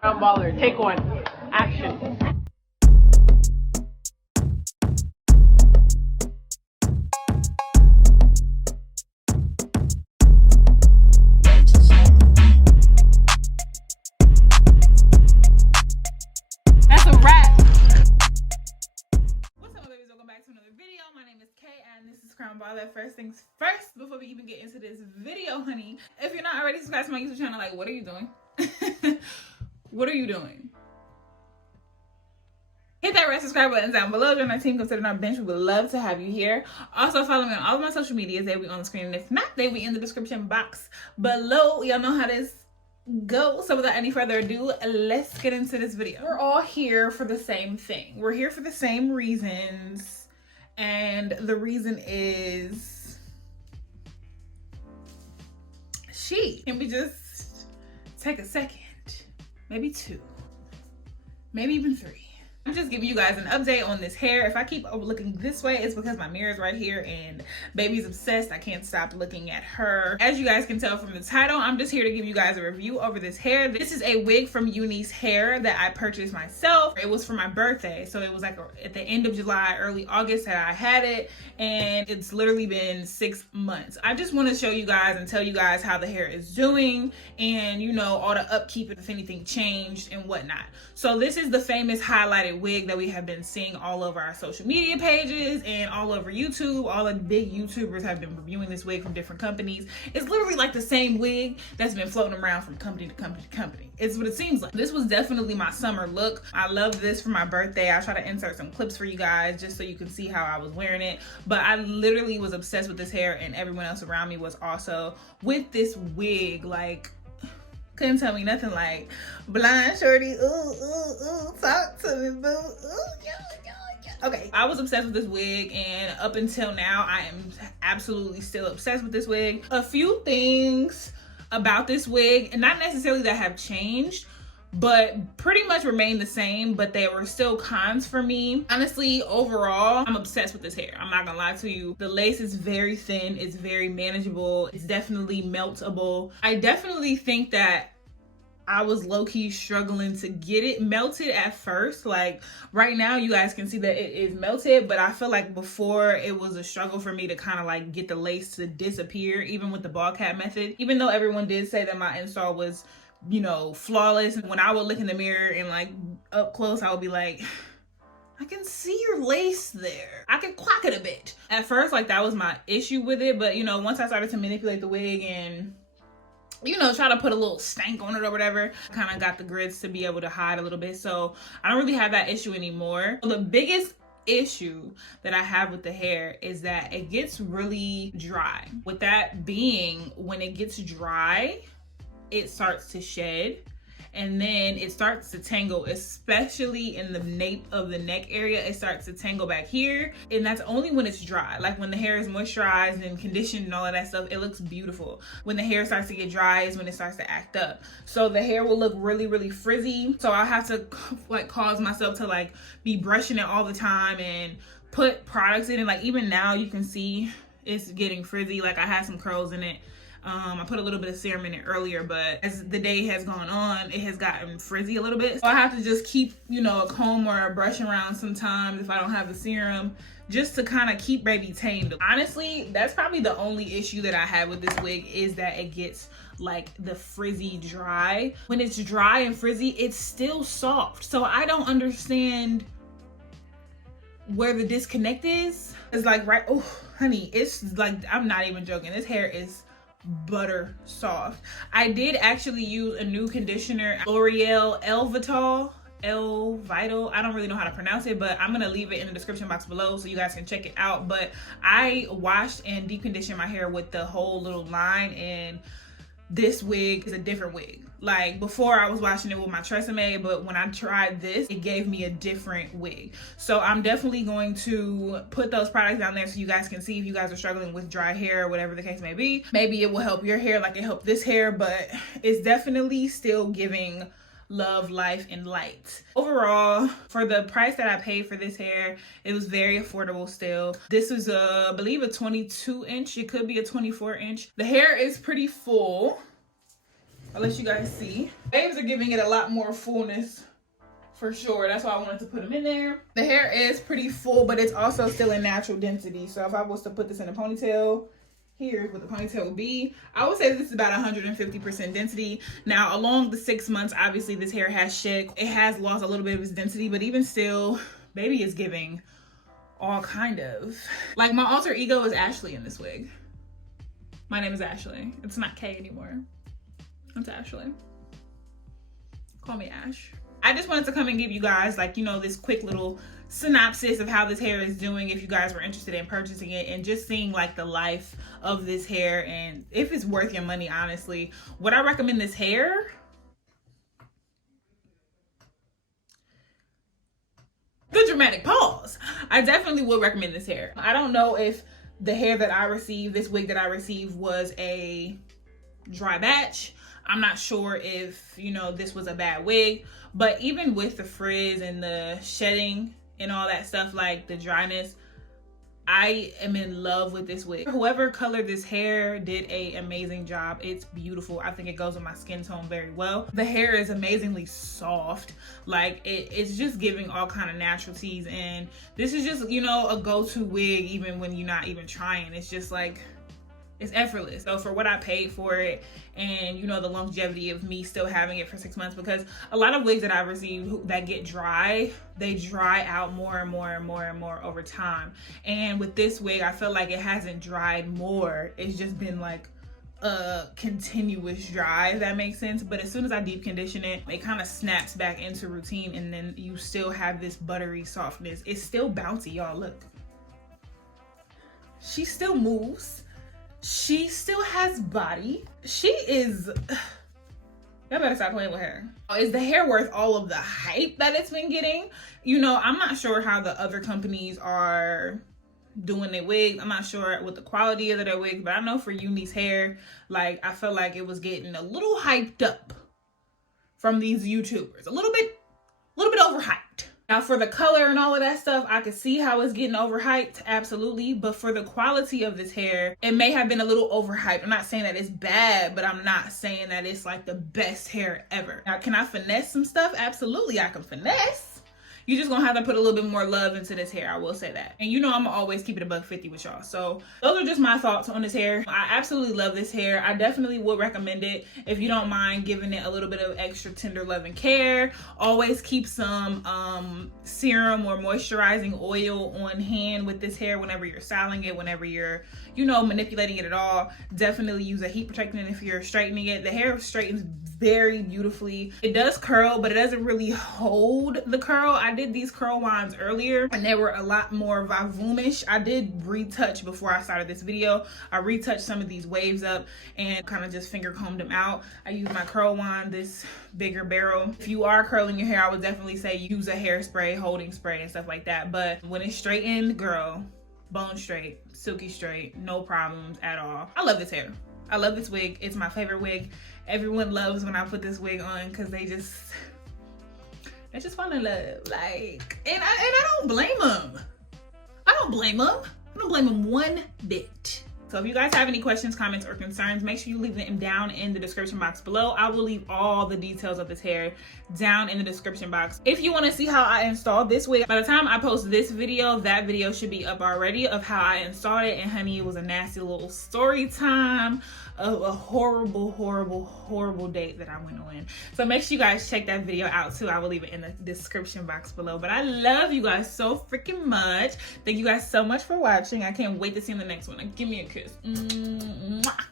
Brown baller, take one. Action. That's a wrap. What's up, my babies? Welcome back to another video. My name is Kay and this is Crown Baller. First things first, before we even get into this video, honey, if you're not already subscribed to my YouTube channel, like, what are you doing? What are you doing? Hit that red subscribe button down below. Join our team. Consider our bench. We would love to have you here. Also, follow me on all of my social medias. They'll be on the screen. And if not, they'll be in the description box below. Y'all know how this go. So without any further ado, let's get into this video. We're all here for the same thing. We're here for the same reasons. And the reason is Can we just take a second? Maybe two. Maybe even three. I'm just giving you guys an update on this hair. If I keep looking this way, it's because my mirror is right here and baby's obsessed. I can't stop looking at her. As you guys can tell from the title, I'm just here to give you guys a review over this hair. This is a wig from Unice Hair that I purchased myself. It was for my birthday. So it was like at the end of July, early August that I had it. And it's literally been 6 months. I just want to show you guys and tell you guys how the hair is doing and, you know, all the upkeep, if anything changed and whatnot. So this is the famous highlighted wig that we have been seeing all over our social media pages and all over YouTube. All the big YouTubers have been reviewing this wig from different companies. It's literally like the same wig that's been floating around from company to company to company. It's what it seems like. This was definitely my summer look. I love this for my birthday. I try to insert some clips for you guys just so you can see how I was wearing it. But I literally was obsessed with this hair and everyone else around me was also with this wig. Like, couldn't tell me nothing like, blind shorty, ooh, talk to me, boo, ooh, yeah. Okay, I was obsessed with this wig and up until now, I am absolutely still obsessed with this wig. A few things about this wig, and not necessarily that have changed, but pretty much remain the same, but they were still cons for me. Honestly, overall, I'm obsessed with this hair. I'm not gonna lie to you. The lace is very thin, it's very manageable, it's definitely meltable. I definitely think that I was low-key struggling to get it melted at first. Like right now, you guys can see that it is melted, but I feel like before it was a struggle for me to kind of like get the lace to disappear, even with the ball cap method. Even though everyone did say that my install was, you know, flawless. When I would look in the mirror and like up close, I would be like, I can see your lace there. I can quack it a bit. At first, like that was my issue with it. But you know, once I started to manipulate the wig and, you know, try to put a little stank on it or whatever, kind of got the grids to be able to hide a little bit. So I don't really have that issue anymore. The biggest issue that I have with the hair is that it gets really dry. With that being, when it gets dry, it starts to shed and then it starts to tangle, especially in the nape of the neck area. It starts to tangle back here, and that's only when it's dry. Like when the hair is moisturized and conditioned and all of that stuff, it looks beautiful. When the hair starts to get dry is when it starts to act up. So the hair will look really, really frizzy. So I have to like cause myself to like be brushing it all the time and put products in it. Like even now you can see it's getting frizzy. Like I had some curls in it. I put a little bit of serum in it earlier, but as the day has gone on, it has gotten frizzy a little bit. So I have to just keep, you know, a comb or a brush around sometimes if I don't have the serum, just to kind of keep baby tamed. Honestly, that's probably the only issue that I have with this wig is that it gets like the frizzy dry. When it's dry and frizzy, it's still soft. So I don't understand where the disconnect is. It's like, right, oh, honey, it's like, I'm not even joking. This hair is butter soft. I did actually use a new conditioner, L'Oreal Elvital. I don't really know how to pronounce it, but I'm gonna leave it in the description box below so you guys can check it out. But I washed and deep conditioned my hair with the whole little line, and this wig is a different wig. Like before I was washing it with my Tresemme, but when I tried this, it gave me a different wig. So I'm definitely going to put those products down there so you guys can see if you guys are struggling with dry hair or whatever the case may be. Maybe it will help your hair like it helped this hair, but it's definitely still giving love, life, and light. Overall, for the price that I paid for this hair, it was very affordable still. This is I believe a 22 inch. It could be a 24 inch. The hair is pretty full. I'll let you guys see. Waves are giving it a lot more fullness for sure. That's why I wanted to put them in there. The hair is pretty full, but it's also still in natural density. So if I was to put this in a ponytail, here's what the ponytail would be. I would say this is about 150% density. Now, along the 6 months, obviously this hair has shed. It has lost a little bit of its density, but even still, baby is giving all kind of. Like, my alter ego is Ashley in this wig. My name is Ashley. It's not Kay anymore. It's Ashley. Call me Ash. I just wanted to come and give you guys, like, you know, this quick little synopsis of how this hair is doing if you guys were interested in purchasing it, and just seeing like the life of this hair and if it's worth your money. Honestly, would I recommend this hair? Good dramatic pause. I definitely would recommend this hair. I don't know if the hair that I received, this wig that I received, was a dry batch. I'm not sure if, you know, this was a bad wig, but even with the frizz and the shedding and all that stuff, like the dryness, I am in love with this wig. Whoever colored this hair did an amazing job. It's beautiful. I think it goes with my skin tone very well. The hair is amazingly soft. Like, it's just giving all kind of naturalties, and this is just, you know, a go-to wig even when you're not even trying. It's just like, it's effortless. So for what I paid for it, and you know, the longevity of me still having it for 6 months, because a lot of wigs that I've received that get dry, they dry out more and more and more and more over time. And with this wig, I feel like it hasn't dried more. It's just been like a continuous dry, if that makes sense. But as soon as I deep condition it, it kind of snaps back into routine, and then you still have this buttery softness. It's still bouncy, y'all. Look, she still moves. She still has body. She is, y'all better stop playing with her. Is the hair worth all of the hype that it's been getting? You know, I'm not sure how the other companies are doing their wigs. I'm not sure what the quality of their wigs, but I know for Unice Hair, like, I felt like it was getting a little hyped up from these YouTubers. A little bit overhyped. Now, for the color and all of that stuff, I could see how it's getting overhyped, absolutely. But for the quality of this hair, it may have been a little overhyped. I'm not saying that it's bad, but I'm not saying that it's like the best hair ever. Now, can I finesse some stuff? Absolutely, I can finesse. You just gonna have to put a little bit more love into this hair, I will say that. And you know I'm gonna always keep it $150 with y'all. So those are just my thoughts on this hair. I absolutely love this hair. I definitely would recommend it if you don't mind giving it a little bit of extra tender love and care. Always keep some serum or moisturizing oil on hand with this hair whenever you're styling it, whenever you're, you know, manipulating it at all. Definitely use a heat protectant if you're straightening it. The hair straightens very beautifully. It does curl, but it doesn't really hold the curl. I did these curl wands earlier and they were a lot more vavoom-ish. I did retouch before I started this video. I retouched some of these waves up and kind of just finger combed them out. I used my curl wand, this bigger barrel. If you are curling your hair, I would definitely say use a hairspray, holding spray and stuff like that. But when it's straightened, girl, bone straight, silky straight, no problems at all. I love this hair. I love this wig. It's my favorite wig. Everyone loves when I put this wig on because they just fall in love. Like, and I don't blame them. I don't blame them. I don't blame them one bit. So if you guys have any questions, comments, or concerns, make sure you leave them down in the description box below. I will leave all the details of this hair down in the description box. If you want to see how I installed this wig, by the time I post this video, that video should be up already of how I installed it. And honey, it was a nasty little story time of a horrible, horrible, horrible date that I went on. So make sure you guys check that video out too. I will leave it in the description box below. But I love you guys so freaking much. Thank you guys so much for watching. I can't wait to see you in the next one. Give me a kiss. Mwah.